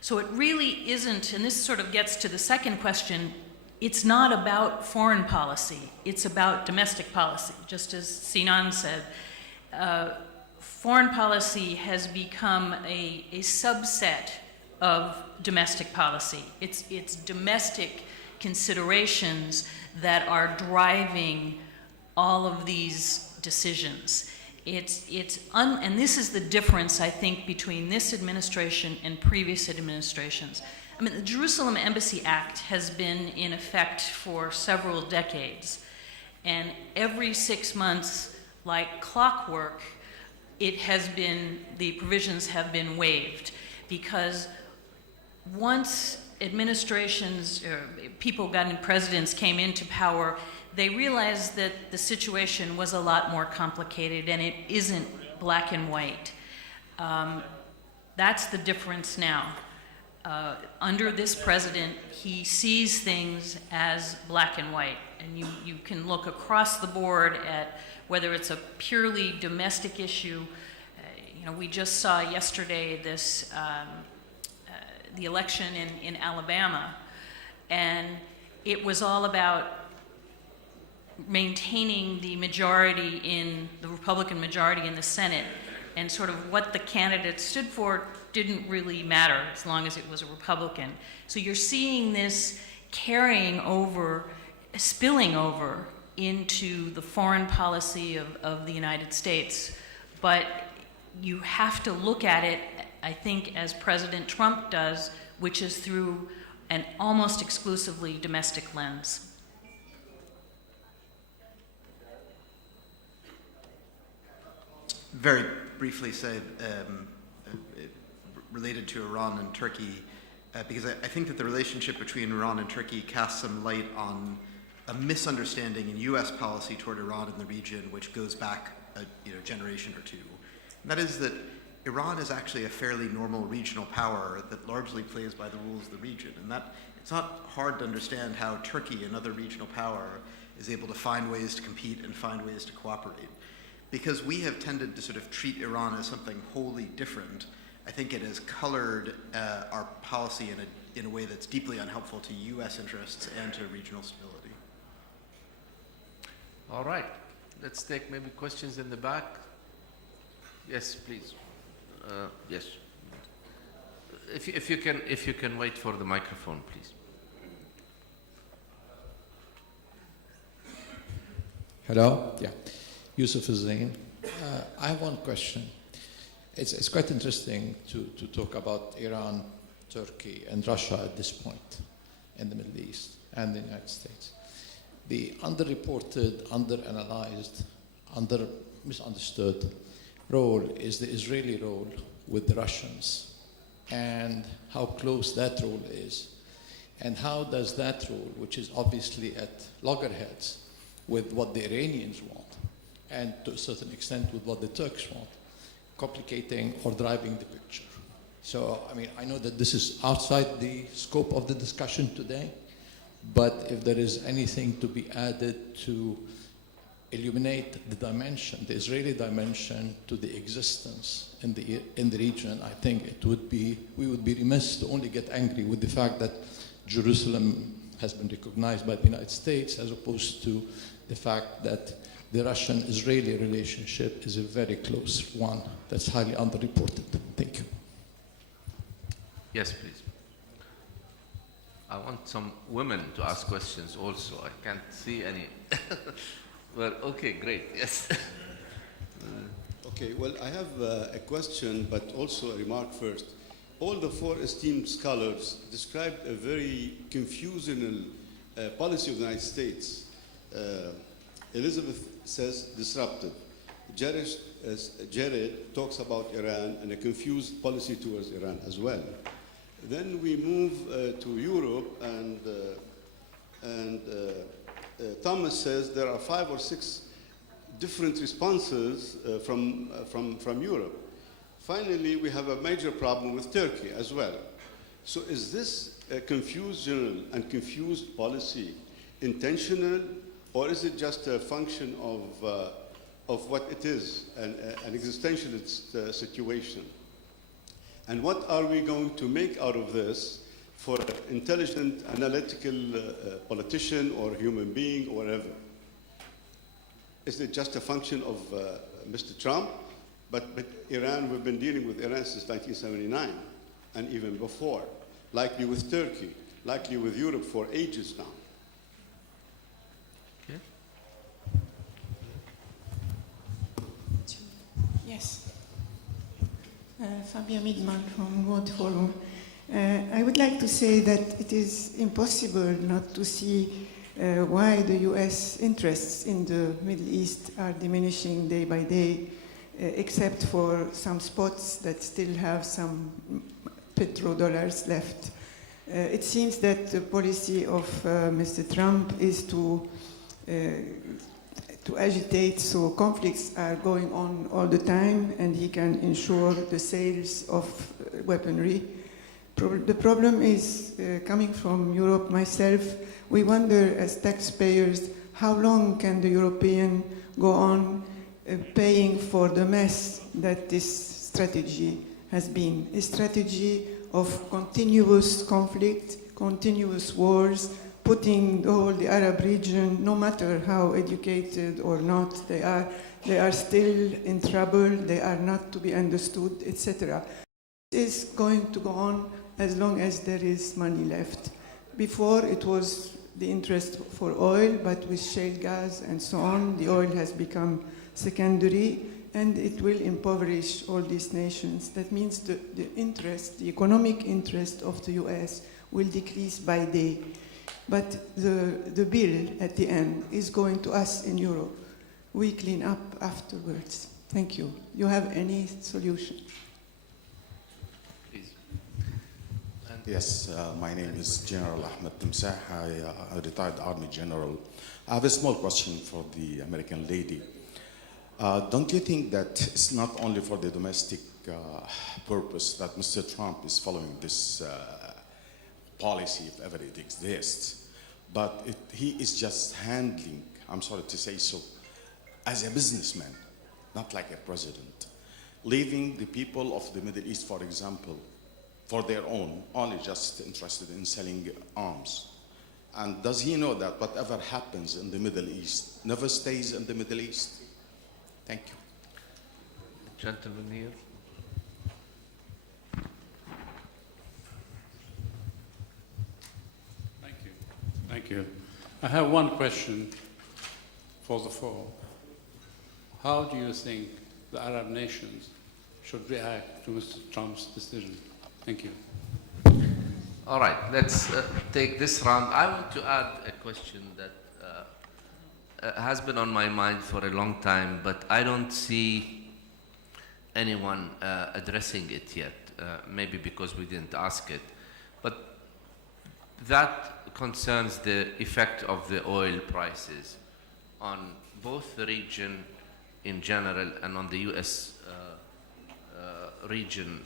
So it really isn't, and this sort of gets to the second question, it's not about foreign policy, it's about domestic policy. Just as Sinan said, foreign policy has become a subset of domestic policy. It's domestic considerations that are driving all of these decisions. And this is the difference, I think, between this administration and previous administrations. I mean, the Jerusalem Embassy Act has been in effect for several decades, and every 6 months, like clockwork, the provisions have been waived, because once administrations, presidents came into power, they realized that the situation was a lot more complicated and it isn't black and white. That's the difference now. Under this president, he sees things as black and white. And you can look across the board at whether it's a purely domestic issue. We just saw yesterday the election in Alabama, and it was all about maintaining the Republican majority in the Senate, and sort of what the candidate stood for didn't really matter as long as it was a Republican. So you're seeing this spilling over into the foreign policy of the United States. But you have to look at it, I think, as President Trump does, which is through an almost exclusively domestic lens. Very briefly said, related to Iran and Turkey, because I think that the relationship between Iran and Turkey casts some light on a misunderstanding in U.S. policy toward Iran in the region, which goes back a generation or two. And that is that Iran is actually a fairly normal regional power that largely plays by the rules of the region. And that it's not hard to understand how Turkey, another regional power, is able to find ways to compete and find ways to cooperate. Because we have tended to sort of treat Iran as something wholly different, I think it has colored our policy in a way that's deeply unhelpful to U.S. interests and to regional stability. All right. Let's take maybe questions in the back. Yes, please. Yes. If you can wait for the microphone, please. Hello. Yeah. Yusuf Hussein. I have one question. It's quite interesting to talk about Iran, Turkey, and Russia at this point in the Middle East and the United States. The underreported, underanalyzed, misunderstood role is the Israeli role with the Russians, and how close that role is, and how does that role, which is obviously at loggerheads with what the Iranians want, and to a certain extent with what the Turks want, complicating or driving the picture. So, I mean, I know that this is outside the scope of the discussion today, but if there is anything to be added to illuminate the dimension, the Israeli dimension to the existence in the region, I think we would be remiss to only get angry with the fact that Jerusalem has been recognized by the United States, as opposed to the fact that the Russian-Israeli relationship is a very close one that's highly underreported. Thank you. Yes, please. I want some women to ask questions also. I can't see any. Well, okay, great, yes. Okay, well, I have a question, but also a remark first. All the four esteemed scholars described a very confusing policy of the United States. Elizabeth says disruptive. Jarrett talks about Iran and a confused policy towards Iran as well. Then we move to Europe, and Thomas says there are 5 or 6 different responses from Europe. Finally, we have a major problem with Turkey as well. So is this confusional and confused policy intentional, or is it just a function of what it is, an existentialist situation? And what are we going to make out of this for an intelligent, analytical politician or human being or whatever? Is it just a function of Mr. Trump? But Iran, we've been dealing with Iran since 1979 and even before. Likely with Turkey, likely with Europe for ages now. Okay. Yes. Fabia Midman from World Forum. I would like to say that it is impossible not to see why the US interests in the Middle East are diminishing day by day, except for some spots that still have some petrodollars left. It seems that the policy of Mr. Trump is to agitate, so conflicts are going on all the time, and he can ensure the sales of weaponry. The problem is coming from Europe myself. We wonder as taxpayers, how long can the European go on paying for the mess that this strategy has been? A strategy of continuous conflict, continuous wars, putting the Arab region, no matter how educated or not they are still in trouble, they are not to be understood, etc. It is going to go on as long as there is money left. Before it was the interest for oil, but with shale gas and so on, the oil has become secondary, and it will impoverish all these nations. That means the interest, the economic interest of the US will decrease by day. But the bill at the end is going to us in Europe. We clean up afterwards. Thank you. You have any solution? Please. Yes, my name is General Ahmed Timsah. I'm a retired Army General. I have a small question for the American lady. Don't you think that it's not only for the domestic purpose that Mr. Trump is following this policy, if ever it exists, but he is just handling, I'm sorry to say so, as a businessman, not like a president, leaving the people of the Middle East, for example, for their own, only just interested in selling arms. And does he know that whatever happens in the Middle East never stays in the Middle East? Thank you. Gentleman here. Thank you. I have one question for the four. How do you think the Arab nations should react to Mr. Trump's decision? Thank you. All right, let's take this round. I want to add a question that has been on my mind for a long time, but I don't see anyone addressing it yet, maybe because we didn't ask it. But that concerns the effect of the oil prices on both the region in general and on the US region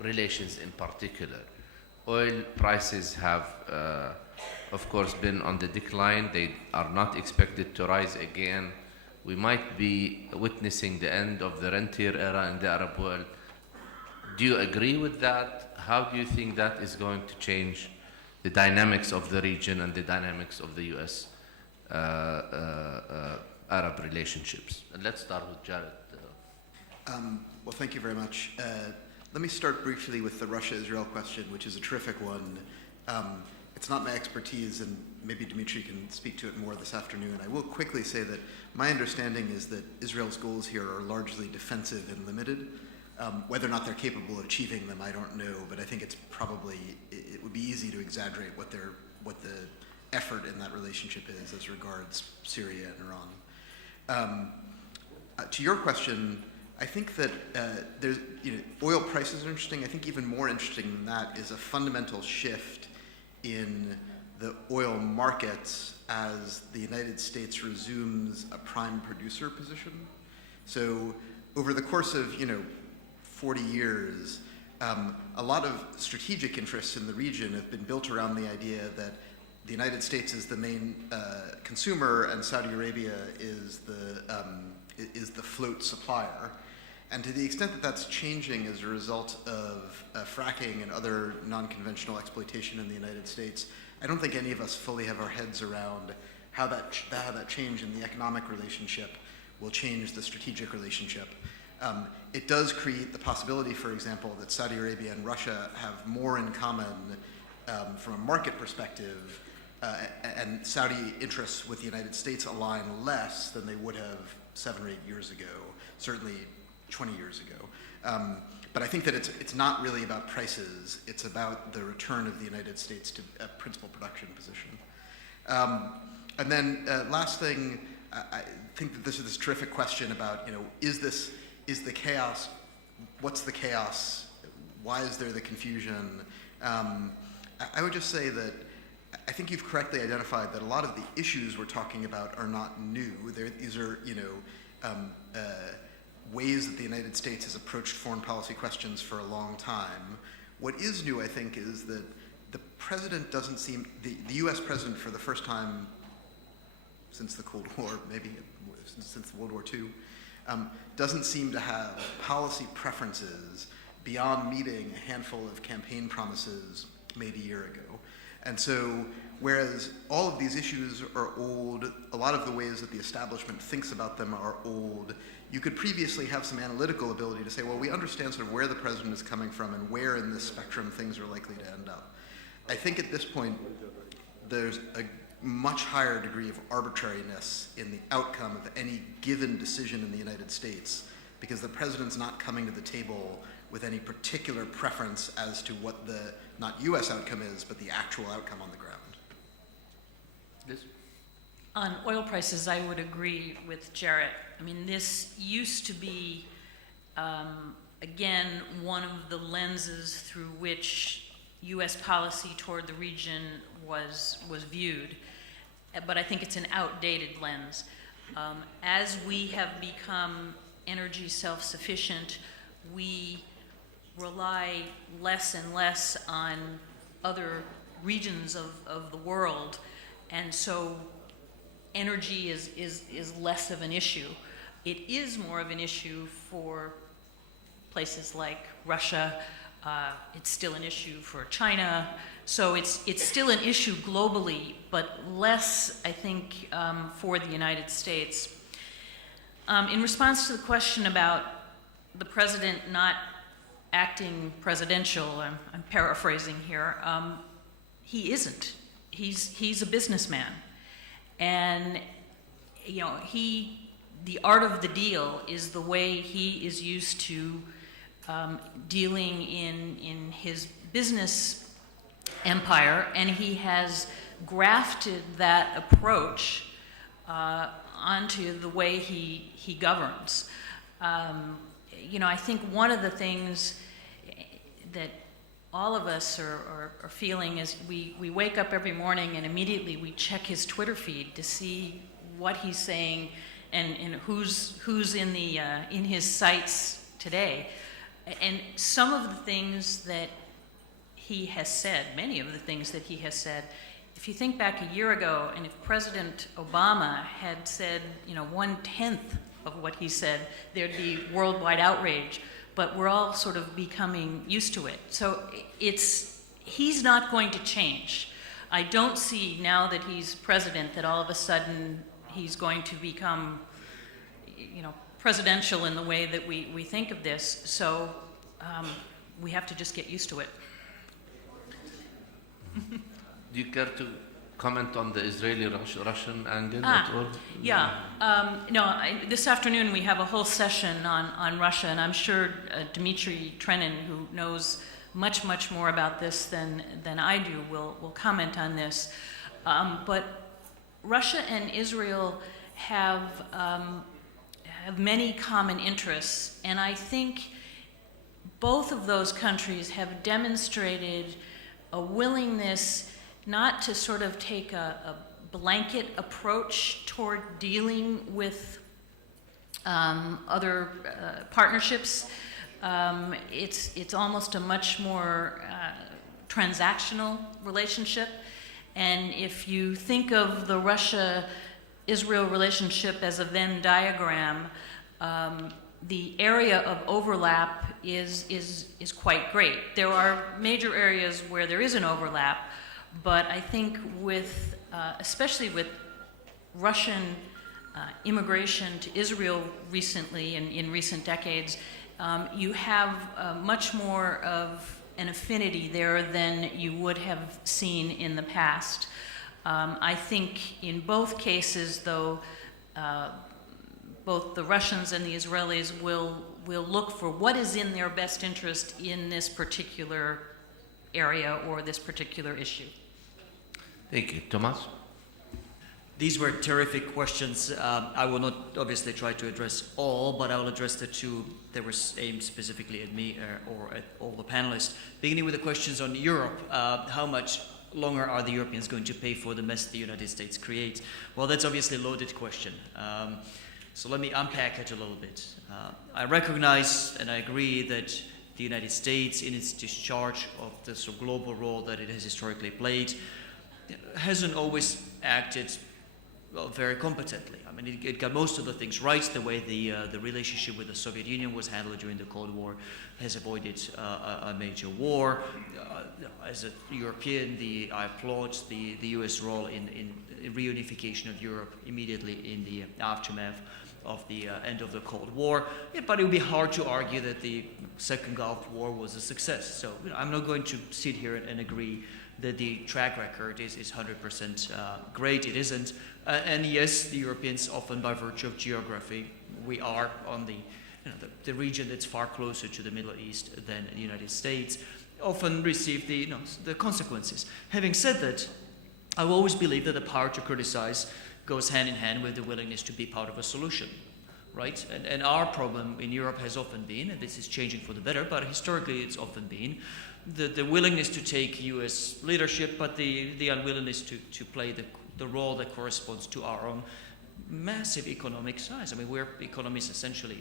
relations in particular. Oil prices have, of course, been on the decline. They are not expected to rise again. We might be witnessing the end of the rentier era in the Arab world. Do you agree with that? How do you think that is going to change the dynamics of the region and the dynamics of the U.S. Arab relationships. And let's start with Jarrett. Well, thank you very much. Let me start briefly with the Russia-Israel question, which is a terrific one. It's not my expertise, and maybe Dimitri can speak to it more this afternoon. I will quickly say that my understanding is that Israel's goals here are largely defensive and limited. Whether or not they're capable of achieving them, I don't know, but I think it's probably, it would be easy to exaggerate what the effort in that relationship is as regards Syria and Iran. To your question, I think that there's, oil prices are interesting. I think even more interesting than that is a fundamental shift in the oil markets as the United States resumes a prime producer position. So over the course of 40 years, a lot of strategic interests in the region have been built around the idea that the United States is the main consumer and Saudi Arabia is the float supplier. And to the extent that that's changing as a result of fracking and other non-conventional exploitation in the United States, I don't think any of us fully have our heads around how that change in the economic relationship will change the strategic relationship. It does create the possibility, for example, that Saudi Arabia and Russia have more in common from a market perspective, and Saudi interests with the United States align less than they would have 7 or 8 years ago, certainly 20 years ago. But I think that it's not really about prices, it's about the return of the United States to a principal production position. And then last thing, I think that this is this terrific question about, is the chaos, what's the chaos? Why is there the confusion? I would just say that I think you've correctly identified that a lot of the issues we're talking about are not new. These are, ways that the United States has approached foreign policy questions for a long time. What is new, I think, is that the president doesn't seem, the US president for the first time since the Cold War, maybe since World War II, doesn't seem to have policy preferences beyond meeting a handful of campaign promises made a year ago. And so, whereas all of these issues are old, a lot of the ways that the establishment thinks about them are old, you could previously have some analytical ability to say, well, we understand sort of where the president is coming from and where in this spectrum things are likely to end up. I think at this point, there's a much higher degree of arbitrariness in the outcome of any given decision in the United States, because the president's not coming to the table with any particular preference as to what the, not US outcome is, but the actual outcome on the ground. Liz? On oil prices, I would agree with Jarrett. I mean, this used to be, again, one of the lenses through which US policy toward the region was viewed. But I think it's an outdated lens. As we have become energy self-sufficient, we rely less and less on other regions of the world, and so energy is less of an issue. It is more of an issue for places like Russia. It's still an issue for China. So it's still an issue globally, but less, I think, for the United States. In response to the question about the president not acting presidential, I'm paraphrasing here, he isn't. He's a businessman. And, the art of the deal is the way he is used to dealing in his business empire, and he has grafted that approach onto the way he governs. I think one of the things that all of us are feeling is we wake up every morning and immediately we check his Twitter feed to see what he's saying and who's in his sights today. And some of the things that he has said, many of the things that he has said, if you think back a year ago, and if President Obama had said, 1/10 of what he said, there'd be worldwide outrage. But we're all sort of becoming used to it. So he's not going to change. I don't see now that he's president that all of a sudden he's going to become, presidential in the way that we think of this. So we have to just get used to it. Do you care to comment on the Israeli-Russian angle at all? Yeah. This afternoon we have a whole session on Russia, and I'm sure Dmitry Trenin, who knows much more about this than I do, will comment on this. But Russia and Israel have many common interests, and I think both of those countries have demonstrated a willingness not to sort of take a blanket approach toward dealing with other partnerships. It's almost a much more transactional relationship. And if you think of the Russia-Israel relationship as a Venn diagram, the area of overlap is quite great. There are major areas where there is an overlap, but I think with, especially with Russian immigration to Israel recently, in recent decades, you have much more of an affinity there than you would have seen in the past. I think in both cases, though, both the Russians and the Israelis will look for what is in their best interest in this particular area or this particular issue. Thank you. Tomáš? These were terrific questions. I will not obviously try to address all, but I will address the two that were aimed specifically at me or at all the panelists. Beginning with the questions on Europe, how much longer are the Europeans going to pay for the mess the United States creates? Well, that's obviously a loaded question. So let me unpack it a little bit. I recognize and I agree that the United States, in its discharge of the sort of global role that it has historically played, hasn't always acted very competently. I mean, it got most of the things right, the way the relationship with the Soviet Union was handled during the Cold War, has avoided a major war. As a European, I applaud the U.S. role in reunification of Europe immediately in the aftermath of the end of the Cold War. Yeah, but it would be hard to argue that the Second Gulf War was a success. So I'm not going to sit here and agree that the track record is 100% great. It isn't. And yes, the Europeans, often by virtue of geography, we are on the region that's far closer to the Middle East than the United States, often receive the consequences. Having said that, I will always believe that the power to criticize goes hand in hand with the willingness to be part of a solution, right? And our problem in Europe has often been, and this is changing for the better, but historically it's often been, the willingness to take U.S. leadership, but the unwillingness to play the role that corresponds to our own massive economic size. I mean, we're economies essentially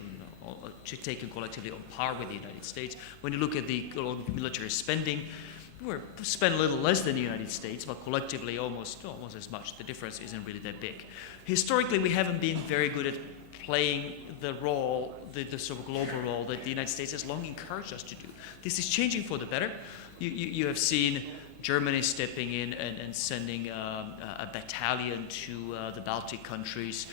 taken collectively on par with the United States. When you look at the military spending, we spend a little less than the United States, but collectively almost as much. The difference isn't really that big. Historically, we haven't been very good at playing the role, the sort of global role that the United States has long encouraged us to do. This is changing for the better. You have seen Germany stepping in and sending a battalion to the Baltic countries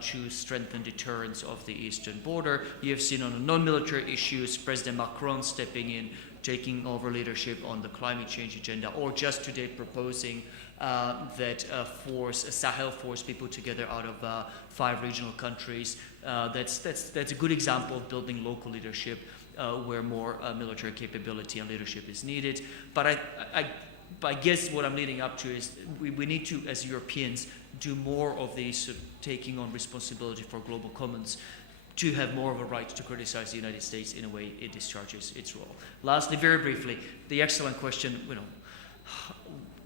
to strengthen deterrence of the eastern border. You have seen on the non-military issues, President Macron stepping in, taking over leadership on the climate change agenda, or just today proposing that a Sahel force be put together out of 5 regional countries. That's a good example of building local leadership where more military capability and leadership is needed. But I guess what I'm leading up to is we need to, as Europeans, do more of these taking on responsibility for global commons, to have more of a right to criticize the United States in a way it discharges its role. Lastly, very briefly, the excellent question,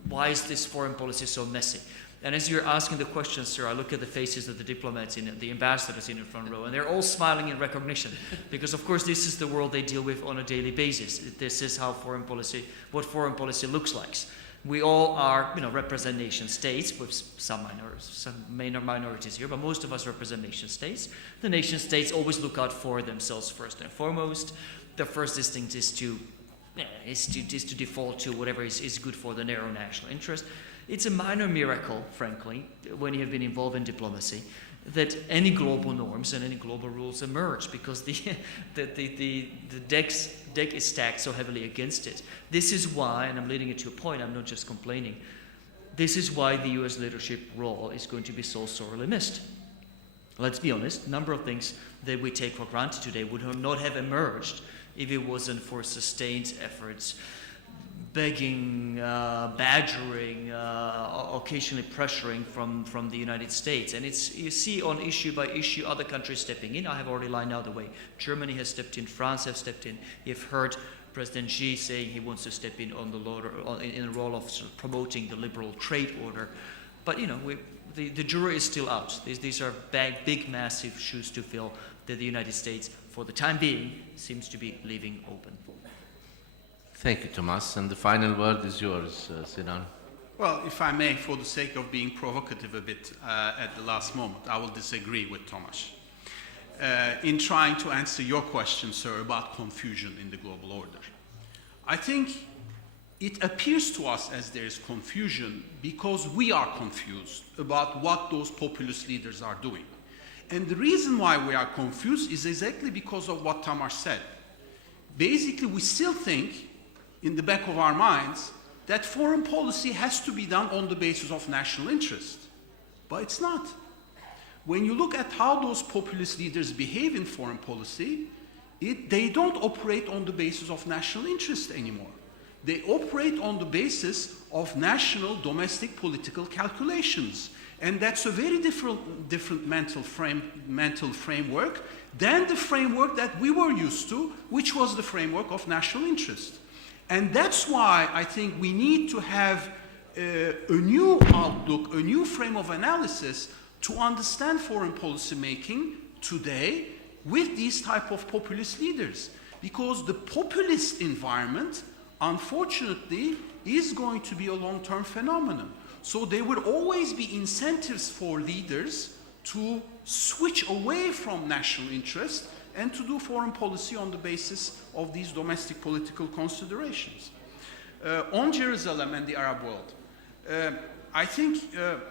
why is this foreign policy so messy? And as you're asking the question, sir, I look at the faces of the diplomats, the ambassadors in the front row, and they're all smiling in recognition, because of course this is the world they deal with on a daily basis. This is how what foreign policy looks like. We all are, represent nation states, with some minorities here, but most of us represent nation states. The nation states always look out for themselves first and foremost. The first instinct is to is to default to whatever is good for the narrow national interest. It's a minor miracle, frankly, when you have been involved in diplomacy, that any global norms and any global rules emerge, because the deck is stacked so heavily against it. This is why, and I'm leading it to a point, I'm not just complaining, this is why the US leadership role is going to be so sorely missed. Let's be honest, a number of things that we take for granted today would not have emerged if it wasn't for sustained efforts, begging, badgering, occasionally pressuring from the United States. And it's, you see on issue by issue other countries stepping in. I have already lined out the way. Germany has stepped in, France has stepped in. You've heard President Xi saying he wants to step in on in the role of sort of promoting the liberal trade order. But the jury is still out. These are big, massive shoes to fill that the United States, for the time being, seems to be leaving open. Thank you, Tomáš. And the final word is yours, Sinan. Well, if I may, for the sake of being provocative a bit at the last moment, I will disagree with Tomáš. In trying to answer your question, sir, about confusion in the global order. I think it appears to us as there is confusion because we are confused about what those populist leaders are doing. And the reason why we are confused is exactly because of what Tomáš said. Basically, we still think, in the back of our minds, that foreign policy has to be done on the basis of national interest. But it's not. When you look at how those populist leaders behave in foreign policy, they don't operate on the basis of national interest anymore. They operate on the basis of national domestic political calculations. And that's a very different mental framework than the framework that we were used to, which was the framework of national interest. And that's why I think we need to have a new outlook, a new frame of analysis to understand foreign policy making today with these type of populist leaders. Because the populist environment, unfortunately, is going to be a long-term phenomenon. So there will always be incentives for leaders to switch away from national interest and to do foreign policy on the basis of these domestic political considerations. On Jerusalem and the Arab world, I think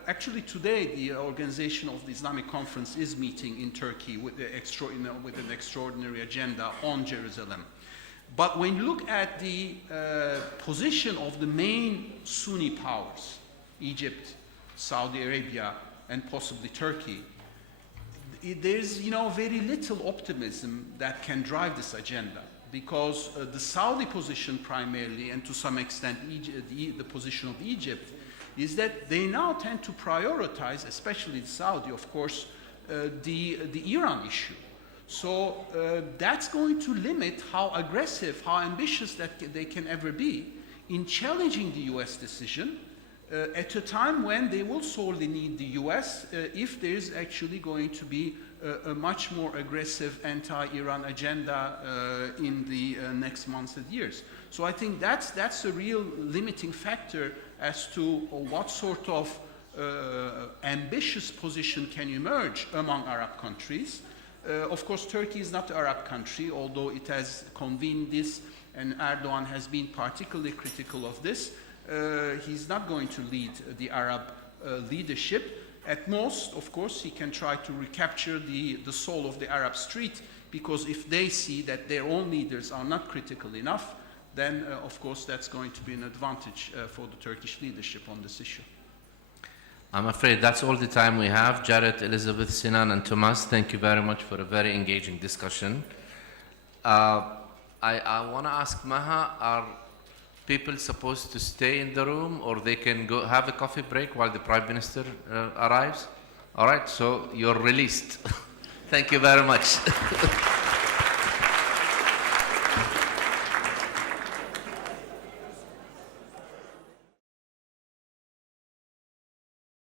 actually today the organization of the Islamic Conference is meeting in Turkey with an extraordinary agenda on Jerusalem. But when you look at the position of the main Sunni powers, Egypt, Saudi Arabia, and possibly Turkey, there's very little optimism that can drive this agenda, because the Saudi position primarily, and to some extent the position of Egypt, is that they now tend to prioritize, especially the Saudi, of course, the Iran issue. So that's going to limit how aggressive, how ambitious that they can ever be in challenging the US decision at a time when they will sorely need the US if there's actually going to be a much more aggressive anti-Iran agenda in the next months and years. So I think that's a real limiting factor as to what sort of ambitious position can emerge among Arab countries. Of course, Turkey is not an Arab country, although it has convened this, and Erdogan has been particularly critical of this. He's not going to lead the Arab leadership. At most, of course, he can try to recapture the soul of the Arab street, because if they see that their own leaders are not critical enough, then, of course, that's going to be an advantage for the Turkish leadership on this issue. I'm afraid that's all the time we have. Jarrett, Elizabeth, Sinan, and Tomáš, thank you very much for a very engaging discussion. I want to ask Maha, are people supposed to stay in the room, or they can go have a coffee break while the Prime Minister arrives? All right, so you're released. Thank you very much.